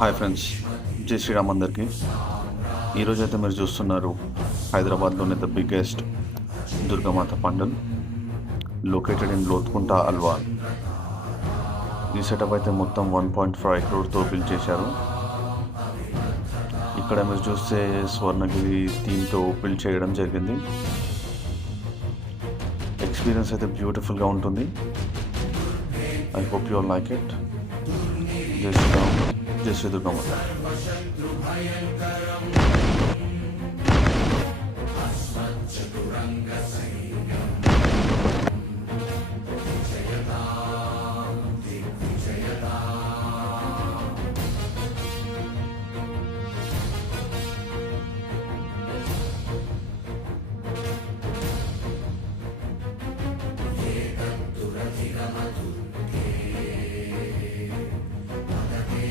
Hi friends, జై శ్రీరామ్ అందరికీ. ఈరోజు అయితే మీరు చూస్తున్నారు హైదరాబాద్లోని the biggest Durgamata pandal located in Lothkunta Alwal. ఈ సెటప్ అయితే మొత్తం 1.5 crore బిల్డ్ చేశారు. ఇక్కడ మీరు చూస్తే స్వర్ణగిరి థీమ్తో బిల్డ్ చేయడం జరిగింది. ఎక్స్పీరియన్స్ అయితే బ్యూటిఫుల్గా ఉంటుంది. I hope you all like it. జై శ్రీరామ్, జై శ్రీ దుర్గామాత. చతురంగ